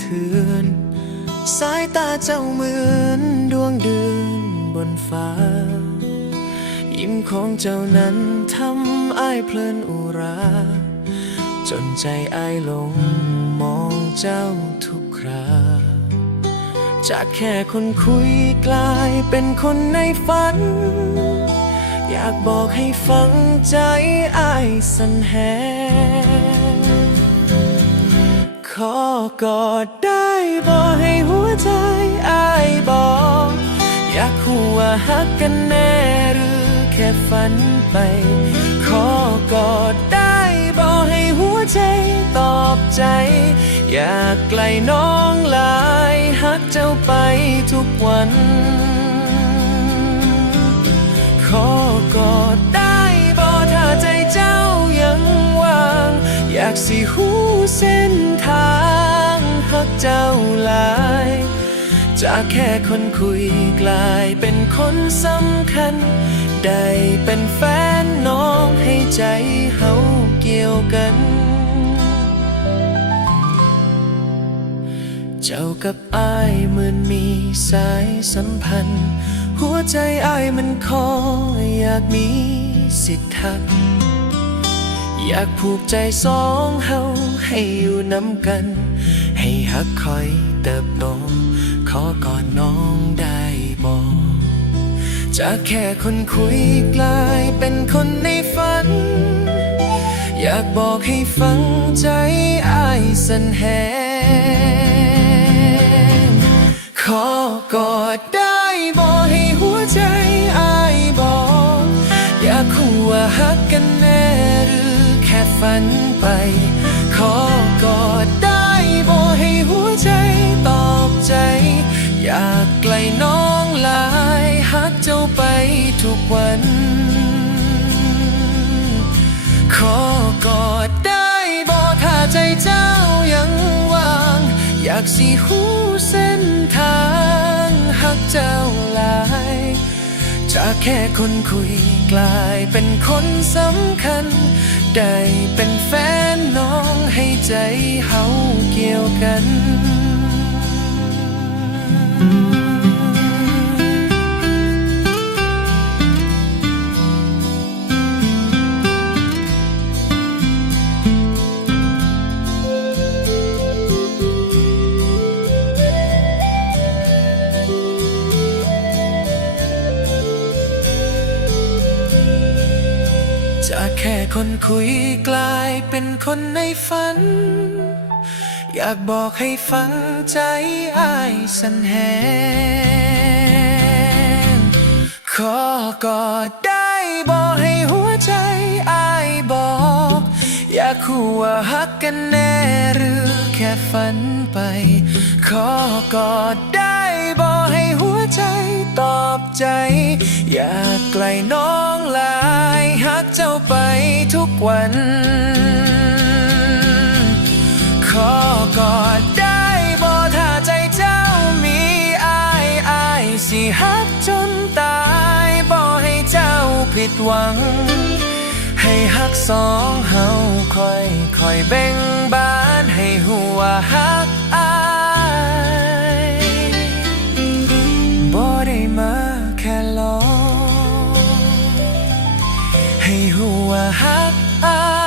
เทือน สายตาเจ้าเหมือนดวงเดือนบนฟ้า ยิ้มของเจ้านั้นทำอ้ายเพลินอุรา จนใจอ้ายหลงมองเจ้าทุกคราจากแค่คนคุยกลายเป็นคนในฝัน อยากบอกให้ฟังใจอ้ายสันแห กอดได้บอกให้หัวใจอ้ายบอกอยากรู้ว่าฮักกันแน่หรือแค่ฝันไป ขอกอดได้บอกให้หัวใจตอบใจ อยากไกลน้องหลายฮักเจ้าไปทุกวัน ขอกอดได้บ่ถ้าใจเจ้ายังว่าง อยากสิหูเส้น เจ้าหลาย จากแค่คนคุยกลายเป็นคนสำคัญ ได้เป็นแฟนน้องให้ใจเฮาเกี่ยวกัน เจ้ากับอายเหมือนมีสายสัมพันธ์ หัวใจอายมันคออยากมีสิทธิ์ทักอยากผูกใจสองเฮาให้อยู่น้ำกัน ให้หักคอยเติบโต ขอก่อนน้องได้บอกจากแค่คนคุยกลายเป็นคนในฝัน อยากบอกให้ฟังใจอายสันแหงขอกอดได้บอกให้หัวใจอายบอก อยากคู่ว่าฮักกันแน่หรือแค่ฝันไป ขอกอดได้ หัวใจตอบใจ อยากไกลน้องหลายฮักเจ้าไปทุกวัน ขอกอดได้บอกถ้าใจเจ้ายังว่าง อยากสิหูเส้นทางหักเจ้าหลายจากแค่คนคุยกลายเป็นคนสำคัญ ได้เป็นแฟนน้องให้ใจเฮาเกี่ยวกัน จากแค่คนคุยกลายเป็นคนในฝัน อยากบอกให้ฟังใจอ้ายสันแหงขอกอดได้บอกให้หัวใจอ้ายบอก อยากคู่ว่าฮักกันแน่หรือแค่ฝันไป ขอกอดได้ ใจ อยากไกลน้องหลายฮักเจ้าไปทุกวัน ขอกอดได้บ่ถ้าใจเจ้ามีอายอายสิฮักจนตายบ่ให้เจ้าผิดหวัง ให้ฮักสองเฮาคอยคอยเบ่งบานให้หัวาฮั ให้หัวหักอา